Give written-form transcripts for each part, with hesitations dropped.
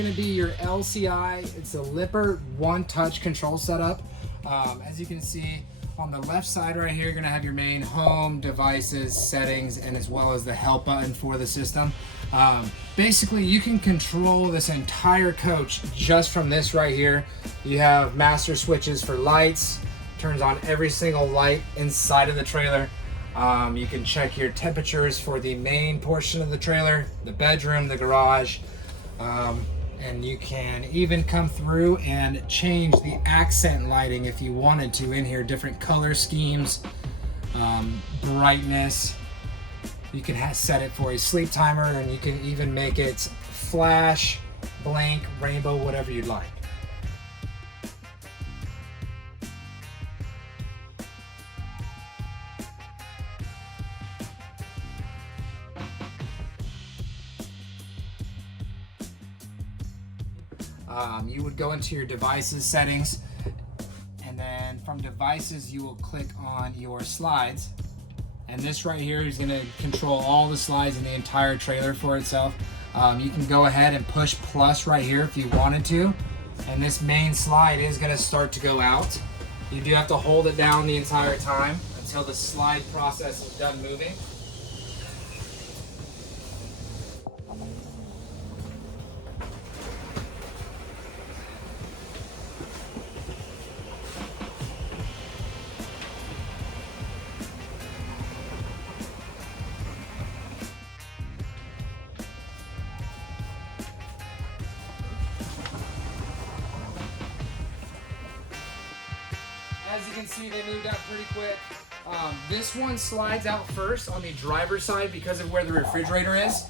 gonna be your LCI. It's a Lippert one-touch control setup. As you can see, on the left side right here, you're gonna have your main home, devices, settings, and as well as the help button for the system. Basically, you can control this entire coach just from this right here. You have master switches for lights, turns on every single light inside of the trailer. You can check your temperatures for the main portion of the trailer, the bedroom, the garage, and you can even come through and change the accent lighting if you wanted to in here, different color schemes, brightness. You can set it for a sleep timer, and you can even make it flash, blank, rainbow, whatever you'd like. You would go into your devices settings, and then from devices you will click on your slides, and this right here is going to control all the slides in the entire trailer for itself. You can go ahead and push plus right here if you wanted to, and this main slide is going to start to go out. You do have to hold it down the entire time until the slide process is done moving. As you can see, they moved out pretty quick. This one slides out first on the driver's side because of where the refrigerator is.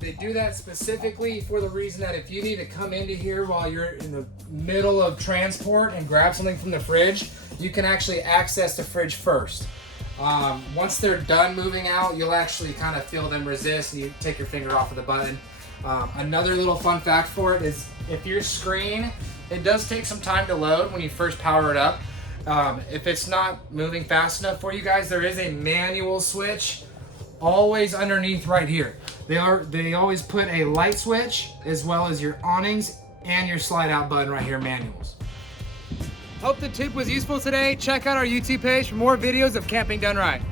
They do that specifically for the reason that if you need to come into here while you're in the middle of transport and grab something from the fridge, you can actually access the fridge first. Once they're done moving out, you'll actually kind of feel them resist, and you take your finger off of the button. Another little fun fact for it is if your screen, it does take some time to load when you first power it up. If it's not moving fast enough for you guys, there is a manual switch always underneath right here. They always put a light switch as well as your awnings and your slide out button right here, manuals. Hope the tip was useful today. Check out our YouTube page for more videos of camping done right.